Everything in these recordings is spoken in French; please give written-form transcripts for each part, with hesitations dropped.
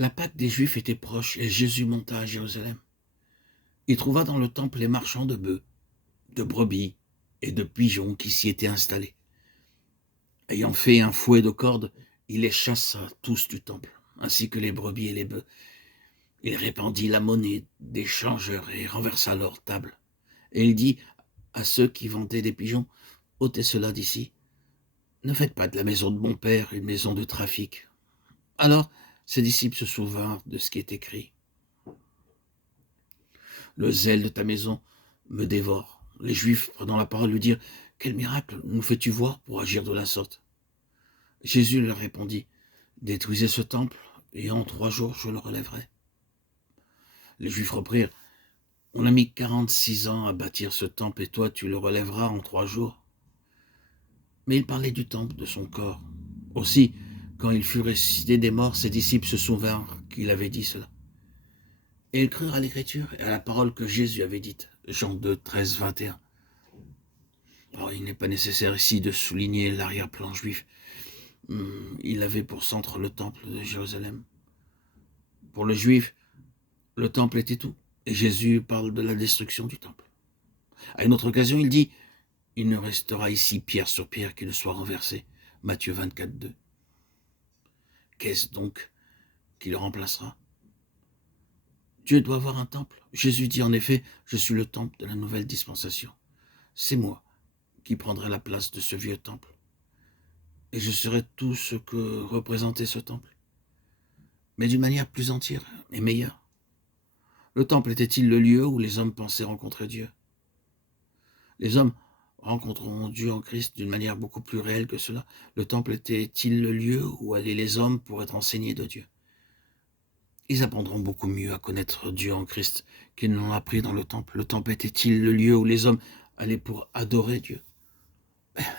La Pâque des Juifs était proche et Jésus monta à Jérusalem. Il trouva dans le temple les marchands de bœufs, de brebis et de pigeons qui s'y étaient installés. Ayant fait un fouet de cordes, il les chassa tous du temple, ainsi que les brebis et les bœufs. Il répandit la monnaie des changeurs et renversa leurs tables. Et il dit à ceux qui vendaient des pigeons, « Ôtez cela d'ici. Ne faites pas de la maison de mon père une maison de trafic. » Alors ses disciples se souvinrent de ce qui est écrit. Le zèle de ta maison me dévore. Les Juifs, prenant la parole, lui dirent, « Quel miracle nous fais-tu voir pour agir de la sorte ?» Jésus leur répondit, « Détruisez ce temple, et en 3 jours je le relèverai. » Les Juifs reprirent, « On a mis 46 ans à bâtir ce temple, et toi tu le relèveras en 3 jours. » Mais il parlait du temple de son corps. Aussi, quand il fut ressuscité des morts, ses disciples se souvinrent qu'il avait dit cela. Et ils crurent à l'écriture et à la parole que Jésus avait dite. Jean 2, 13, 21. Alors, il n'est pas nécessaire ici de souligner l'arrière-plan juif. Il avait pour centre le temple de Jérusalem. Pour le juif, le temple était tout. Et Jésus parle de la destruction du temple. À une autre occasion, il dit, « Il ne restera ici pierre sur pierre qui ne soit renversée. » Matthieu 24, 2. Qu'est-ce donc qui le remplacera? Dieu doit avoir un temple. Jésus dit en effet, « Je suis le temple de la nouvelle dispensation. » C'est moi qui prendrai la place de ce vieux temple. Et je serai tout ce que représentait ce temple, mais d'une manière plus entière et meilleure. Le temple était-il le lieu où les hommes pensaient rencontrer Dieu? Les hommes rencontreront Dieu en Christ d'une manière beaucoup plus réelle que cela. Le temple était-il le lieu où allaient les hommes pour être enseignés de Dieu? Ils apprendront beaucoup mieux à connaître Dieu en Christ qu'ils ne l'ont appris dans le temple. Le temple était-il le lieu où les hommes allaient pour adorer Dieu?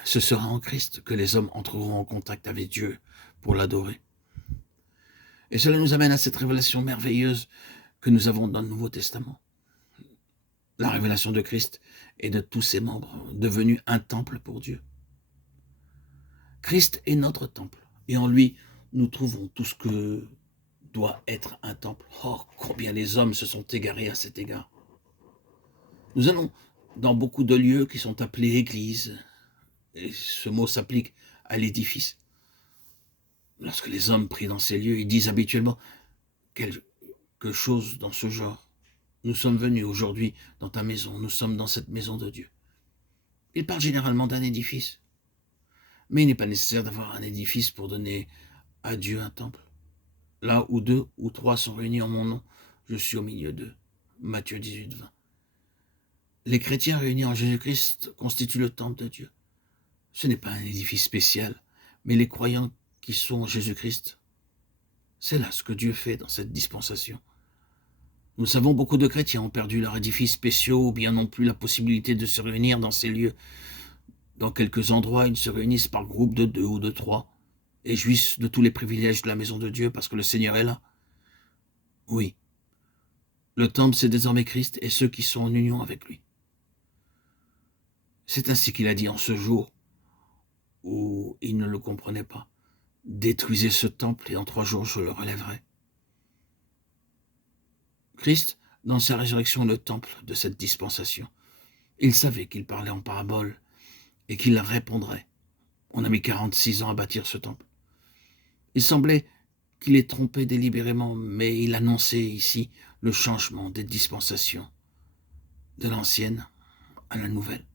Ce sera en Christ que les hommes entreront en contact avec Dieu pour l'adorer. Et cela nous amène à cette révélation merveilleuse que nous avons dans le Nouveau Testament. La révélation de Christ et de tous ses membres, devenus un temple pour Dieu. Christ est notre temple, et en lui, nous trouvons tout ce que doit être un temple. Oh, combien les hommes se sont égarés à cet égard. Nous allons dans beaucoup de lieux qui sont appelés églises, et ce mot s'applique à l'édifice. Lorsque les hommes prient dans ces lieux, ils disent habituellement quelque chose dans ce genre. Nous sommes venus aujourd'hui dans ta maison, nous sommes dans cette maison de Dieu. Ils parlent généralement d'un édifice. Mais il n'est pas nécessaire d'avoir un édifice pour donner à Dieu un temple. Là où 2 ou 3 sont réunis en mon nom, je suis au milieu d'eux. Matthieu 18, 20. Les chrétiens réunis en Jésus-Christ constituent le temple de Dieu. Ce n'est pas un édifice spécial, mais les croyants qui sont en Jésus-Christ, c'est là ce que Dieu fait dans cette dispensation. Nous savons, beaucoup de chrétiens ont perdu leurs édifices spéciaux ou bien non plus la possibilité de se réunir dans ces lieux. Dans quelques endroits, ils se réunissent par groupe de 2 ou de 3 et jouissent de tous les privilèges de la maison de Dieu parce que le Seigneur est là. Oui, le temple, c'est désormais Christ et ceux qui sont en union avec lui. C'est ainsi qu'il a dit en ce jour où ils ne le comprenaient pas. « Détruisez ce temple et en 3 jours je le relèverai. » Christ, dans sa résurrection, est le temple de cette dispensation. Il savait qu'il parlait en parabole et qu'il répondrait. On a mis 46 ans à bâtir ce temple. Il semblait qu'il ait trompé délibérément, mais il annonçait ici le changement des dispensations, de l'ancienne à la nouvelle.